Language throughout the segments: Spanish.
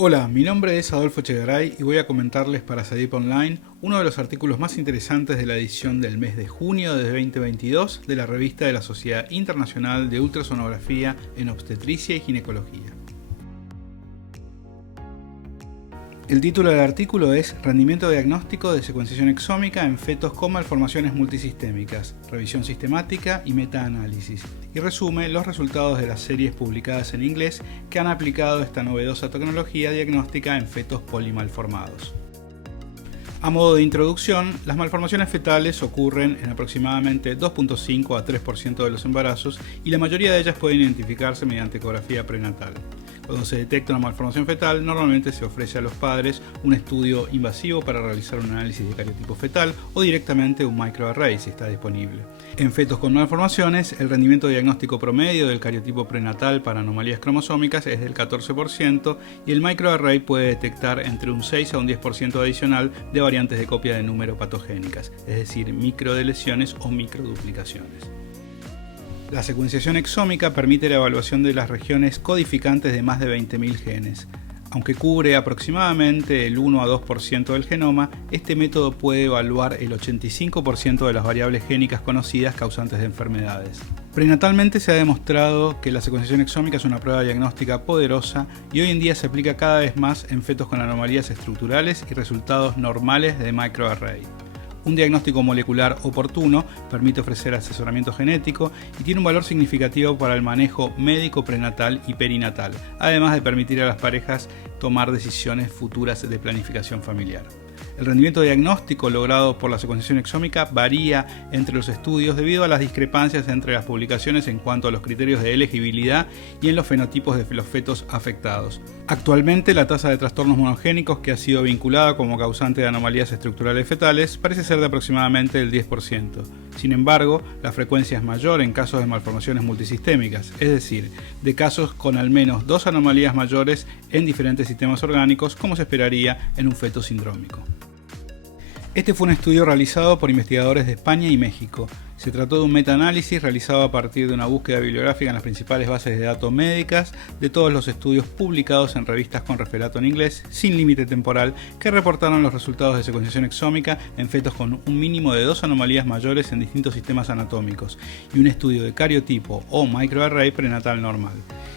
Hola, mi nombre es Adolfo Chegaray y voy a comentarles para SADIP Online uno de los artículos más interesantes de la edición del mes de junio de 2022 de la revista de la Sociedad Internacional de Ultrasonografía en Obstetricia y Ginecología. El título del artículo es Rendimiento diagnóstico de secuenciación exómica en fetos con malformaciones multisistémicas, revisión sistemática y metaanálisis, y resume los resultados de las series publicadas en inglés que han aplicado esta novedosa tecnología diagnóstica en fetos polimalformados. A modo de introducción, las malformaciones fetales ocurren en aproximadamente 2.5 a 3% de los embarazos y la mayoría de ellas pueden identificarse mediante ecografía prenatal. Cuando se detecta una malformación fetal, normalmente se ofrece a los padres un estudio invasivo para realizar un análisis de cariotipo fetal o directamente un microarray si está disponible. En fetos con malformaciones, el rendimiento diagnóstico promedio del cariotipo prenatal para anomalías cromosómicas es del 14% y el microarray puede detectar entre un 6 a un 10% adicional de variantes de copia de número patogénicas, es decir, microdeleciones o microduplicaciones. La secuenciación exómica permite la evaluación de las regiones codificantes de más de 20.000 genes. Aunque cubre aproximadamente el 1 a 2% del genoma, este método puede evaluar el 85% de las variables génicas conocidas causantes de enfermedades. Prenatalmente se ha demostrado que la secuenciación exómica es una prueba diagnóstica poderosa y hoy en día se aplica cada vez más en fetos con anomalías estructurales y resultados normales de microarray. Un diagnóstico molecular oportuno permite ofrecer asesoramiento genético y tiene un valor significativo para el manejo médico prenatal y perinatal, además de permitir a las parejas tomar decisiones futuras de planificación familiar. El rendimiento diagnóstico logrado por la secuenciación exómica varía entre los estudios debido a las discrepancias entre las publicaciones en cuanto a los criterios de elegibilidad y en los fenotipos de los fetos afectados. Actualmente, la tasa de trastornos monogénicos que ha sido vinculada como causante de anomalías estructurales fetales parece ser de aproximadamente el 10%. Sin embargo, la frecuencia es mayor en casos de malformaciones multisistémicas, es decir, de casos con al menos dos anomalías mayores en diferentes sistemas orgánicos, como se esperaría en un feto sindrómico. Este fue un estudio realizado por investigadores de España y México. Se trató de un metaanálisis realizado a partir de una búsqueda bibliográfica en las principales bases de datos médicas de todos los estudios publicados en revistas con referato en inglés, sin límite temporal, que reportaron los resultados de secuenciación exómica en fetos con un mínimo de dos anomalías mayores en distintos sistemas anatómicos y un estudio de cariotipo o microarray prenatal normal.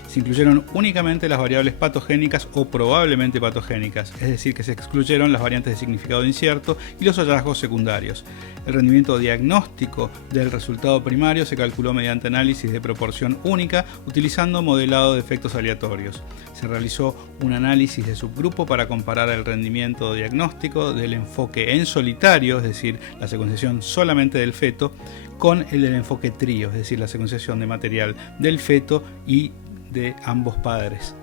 Se incluyeron únicamente las variables patogénicas o probablemente patogénicas, es decir, que se excluyeron las variantes de significado incierto y los hallazgos secundarios. El rendimiento diagnóstico del resultado primario se calculó mediante análisis de proporción única utilizando modelado de efectos aleatorios. Se realizó un análisis de subgrupo para comparar el rendimiento diagnóstico del enfoque en solitario, es decir, la secuenciación solamente del feto, con el del enfoque trío, es decir, la secuenciación de material del feto y de ambos padres.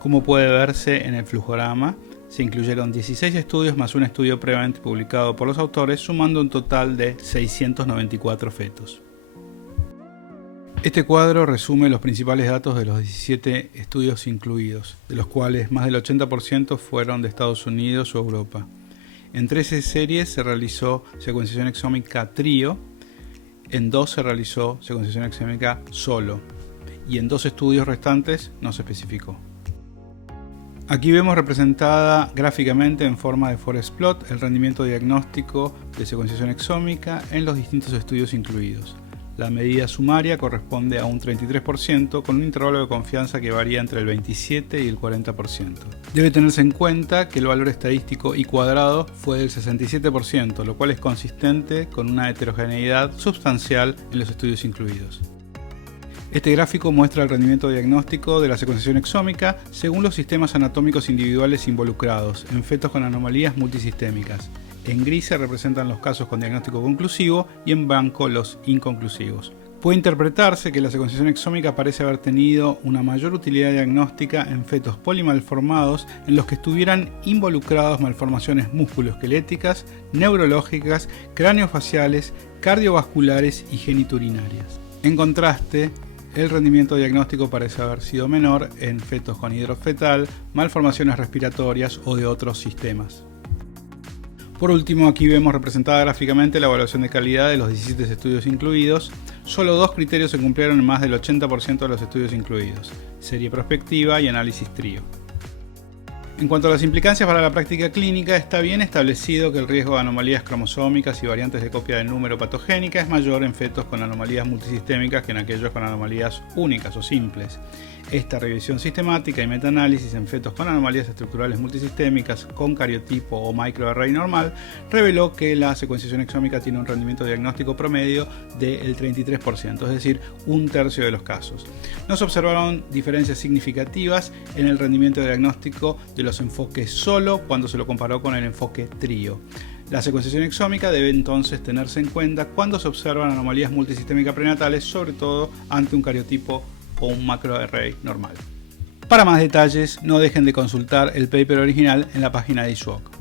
Como puede verse en el flujograma, se incluyeron 16 estudios más un estudio previamente publicado por los autores, sumando un total de 694 fetos. Este cuadro resume los principales datos de los 17 estudios incluidos, de los cuales más del 80% fueron de Estados Unidos o Europa. En 13 series se realizó secuenciación exómica trío, en 2 se realizó secuenciación exómica solo y en 2 estudios restantes no se especificó. Aquí vemos representada gráficamente en forma de forest plot el rendimiento diagnóstico de secuenciación exómica en los distintos estudios incluidos. La medida sumaria corresponde a un 33% con un intervalo de confianza que varía entre el 27 y el 40%. Debe tenerse en cuenta que el valor estadístico I cuadrado fue del 67%, lo cual es consistente con una heterogeneidad sustancial en los estudios incluidos. Este gráfico muestra el rendimiento diagnóstico de la secuenciación exómica según los sistemas anatómicos individuales involucrados en fetos con anomalías multisistémicas. En gris se representan los casos con diagnóstico conclusivo y en blanco los inconclusivos. Puede interpretarse que la secuenciación exómica parece haber tenido una mayor utilidad diagnóstica en fetos polimalformados en los que estuvieran involucrados malformaciones musculoesqueléticas, neurológicas, craneofaciales, cardiovasculares y genitourinarias. En contraste, el rendimiento diagnóstico parece haber sido menor en fetos con hidrofetal, malformaciones respiratorias o de otros sistemas. Por último, aquí vemos representada gráficamente la evaluación de calidad de los 17 estudios incluidos. solo 2 criterios se cumplieron en más del 80% de los estudios incluidos: serie prospectiva y análisis trío. En cuanto a las implicancias para la práctica clínica, está bien establecido que el riesgo de anomalías cromosómicas y variantes de copia del número patogénica es mayor en fetos con anomalías multisistémicas que en aquellos con anomalías únicas o simples. Esta revisión sistemática y metaanálisis en fetos con anomalías estructurales multisistémicas con cariotipo o microarray normal reveló que la secuenciación exómica tiene un rendimiento diagnóstico promedio del 33%, es decir, un tercio de los casos. No se observaron diferencias significativas en el rendimiento diagnóstico de los enfoques solo cuando se lo comparó con el enfoque trío. La secuenciación exómica debe entonces tenerse en cuenta cuando se observan anomalías multisistémicas prenatales, sobre todo ante un cariotipo o un macroarray normal. Para más detalles, no dejen de consultar el paper original en la página de ISUOC.